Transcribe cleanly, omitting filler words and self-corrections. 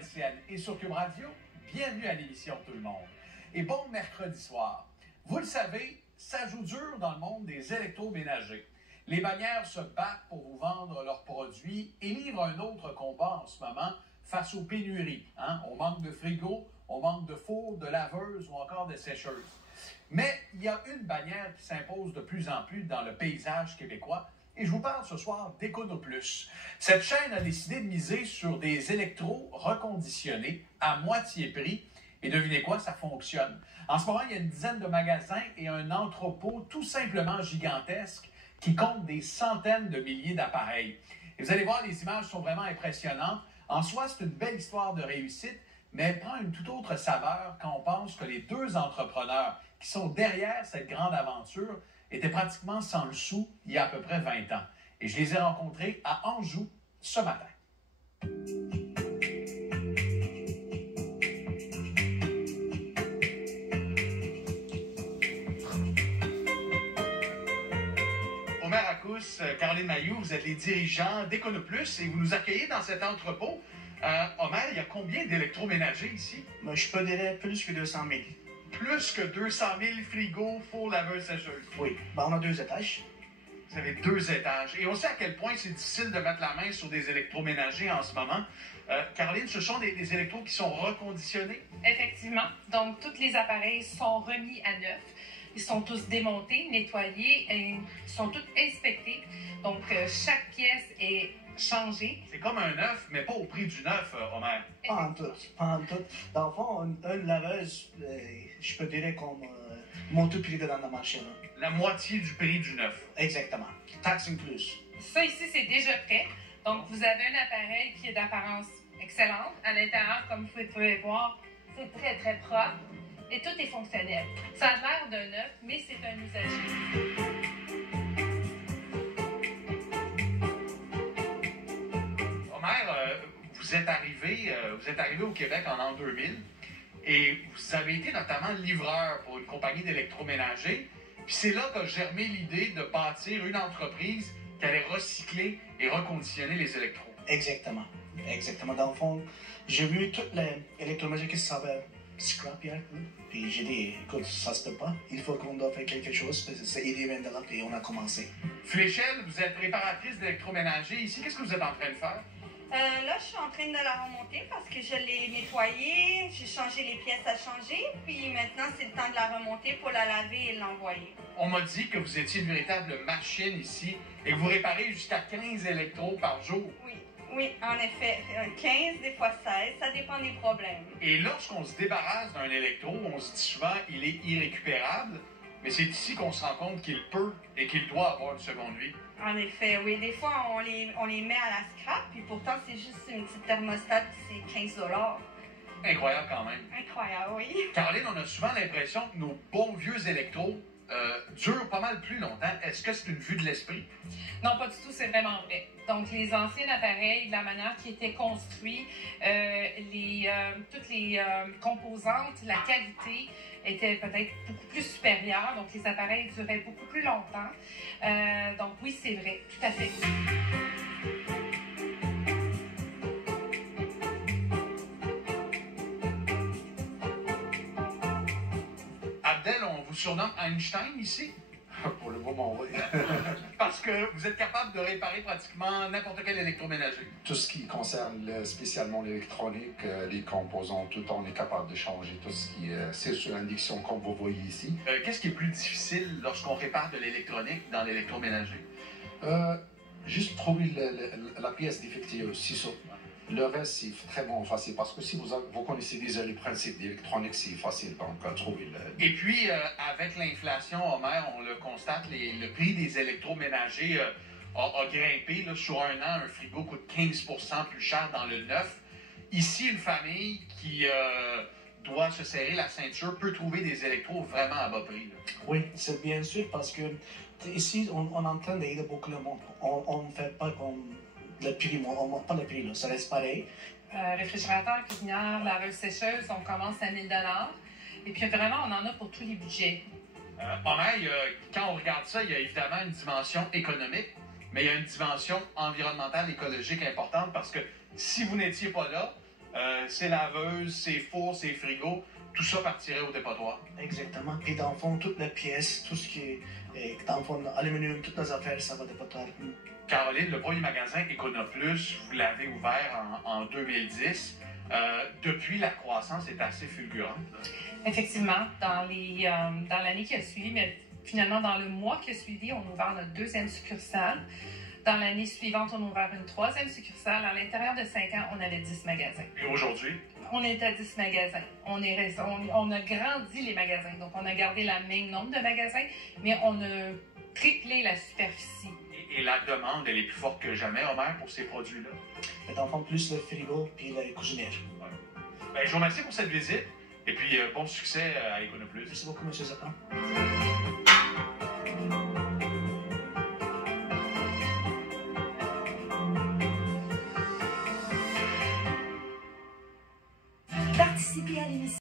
LCN et sur Cube Radio, bienvenue à l'émission Tout le monde. Et bon mercredi soir. Vous le savez, ça joue dur dans le monde des électroménagers. Les bannières se battent pour vous vendre leurs produits et livrent un autre combat en ce moment face aux pénuries. On manque de frigo, on manque de fours, de laveuses ou encore de sécheuses. Mais il y a une bannière qui s'impose de plus en plus dans le paysage québécois. Et je vous parle ce soir d'EconoPlus. Cette chaîne a décidé de miser sur des électros reconditionnés à moitié prix. Et devinez quoi, ça fonctionne. En ce moment, il y a une dizaine de magasins et un entrepôt tout simplement gigantesque qui compte des centaines de milliers d'appareils. Et vous allez voir, les images sont vraiment impressionnantes. En soi, c'est une belle histoire de réussite, mais elle prend une toute autre saveur quand on pense que les deux entrepreneurs qui sont derrière cette grande aventure étaient pratiquement sans le sou il y a à peu près 20 ans. Et je les ai rencontrés à Anjou ce matin. Omer Akous, Caroline Mailloux, vous êtes les dirigeants d'EconoPlus et vous nous accueillez dans cet entrepôt. Omer, il y a combien d'électroménagers ici? Moi, je peux dire plus que 200 000. Plus que 200 000 frigos, fours, laveuses, sécheuses. Oui. Ben, on a 2 étages. Vous avez 2 étages. Et on sait à quel point c'est difficile de mettre la main sur des électroménagers en ce moment. Caroline, ce sont des électros qui sont reconditionnés? Effectivement. Donc, tous les appareils sont remis à neuf. Ils sont tous démontés, nettoyés et ils sont tous inspectés. Donc, chaque pièce est changée. C'est comme un neuf, mais pas au prix du neuf, Omer. Pas en tout. Pas en tout. Dans le fond, une laveuse, je peux dire comme mon tout prix de dans le marché. Là. La moitié du prix du neuf. Exactement. Taxing plus. Ça ici, c'est déjà prêt. Donc, vous avez un appareil qui est d'apparence excellente. À l'intérieur, comme vous pouvez voir, c'est très, très propre. Et tout est fonctionnel. Ça a l'air d'un neuf, mais c'est un usager. Omer, vous êtes arrivé au Québec en l'an 2000 et vous avez été notamment livreur pour une compagnie d'électroménager. Puis c'est là qu'a germé l'idée de bâtir une entreprise qui allait recycler et reconditionner les électros. Exactement. Exactement. Dans le fond, j'ai vu toutes les électroménagers qui savaient scrap hier. Puis j'ai dit, écoute, ça se peut pas. Il faut qu'on doit faire quelque chose. C'est idée vient de là, puis on a commencé. Fléchel, vous êtes réparatrice d'électroménager. Ici, qu'est-ce que vous êtes en train de faire? Là, je suis en train de la remonter parce que je l'ai nettoyée, j'ai changé les pièces à changer, puis maintenant, c'est le temps de la remonter pour la laver et l'envoyer. On m'a dit que vous étiez une véritable machine ici et que vous réparez jusqu'à 15 électros par jour. Oui, en effet. 15, des fois 16, ça dépend des problèmes. Et lorsqu'on se débarrasse d'un électro, on se dit souvent qu'il est irrécupérable, mais c'est ici qu'on se rend compte qu'il peut et qu'il doit avoir une seconde vie. En effet, oui. Des fois, on les met à la scrap, puis pourtant, c'est juste une petite thermostat, c'est 15 $. Incroyable quand même. Incroyable, oui. Caroline, on a souvent l'impression que nos bons vieux électros durent pas mal plus longtemps. Est-ce que c'est une vue de l'esprit? Non, pas du tout, c'est vraiment vrai. Donc, les anciens appareils, de la manière qui étaient construits, toutes les composantes, la qualité était peut-être beaucoup plus supérieure. Donc, les appareils duraient beaucoup plus longtemps. Donc, oui, c'est vrai, tout à fait. Abdel, on vous surnomme Einstein ici? Pour le moment, oui. Parce que vous êtes capable de réparer pratiquement n'importe quel électroménager. Tout ce qui concerne spécialement l'électronique, les composants, tout, on est capable de changer tout ce qui c'est sur l'indication comme vous voyez ici. Qu'est-ce qui est plus difficile lorsqu'on répare de l'électronique dans l'électroménager? Juste trouver la pièce défective, c'est ça. Le reste, c'est très facile parce que si vous connaissez déjà les principes d'électronique, c'est facile donc à trouver le... Et puis, avec l'inflation, Omer, on le constate, le prix des électroménagers a grimpé. Là, sur un an, un frigo coûte 15 % plus cher dans le neuf. Ici, une famille qui doit se serrer la ceinture peut trouver des électros vraiment à bas prix. Là. Oui, c'est bien sûr parce que ici, on entend d'aider beaucoup le monde. On ne fait pas comme... Le prix, on ne monte pas le prix, là. Ça reste pareil. Réfrigérateur, cuisinière, laveuse sécheuse, on commence à 1 000 $. Et puis vraiment, on en a pour tous les budgets. Omer, quand on regarde ça, il y a évidemment une dimension économique, mais il y a une dimension environnementale, écologique importante parce que si vous n'étiez pas là, ses laveuses, ses fours, ses frigos, tout ça partirait au dépotoir. Exactement. Puis dans le fond, toutes les pièces, tout ce qui est dans le fond, aluminium, toutes nos affaires, ça va dépotoir. Caroline, le premier magasin Econoplus, vous l'avez ouvert en 2010. Depuis, la croissance est assez fulgurante. Effectivement, dans l'année qui a suivi, mais finalement dans le mois qui a suivi, on a ouvert notre 2e succursale. Dans l'année suivante, on a ouvert une 3e succursale. À l'intérieur de 5 ans, on avait 10 magasins. Et aujourd'hui? On est à 10 magasins. On a grandi les magasins. Donc, on a gardé le même nombre de magasins, mais on a triplé la superficie. Et la demande, elle est plus forte que jamais, Omer, pour ces produits-là? Dans le fond, plus le frigo puis la cuisinière. Ouais. Ben, je vous remercie pour cette visite. Et puis, bon succès à Econoplus. Merci beaucoup, M. Zappan. Participez à l'émission.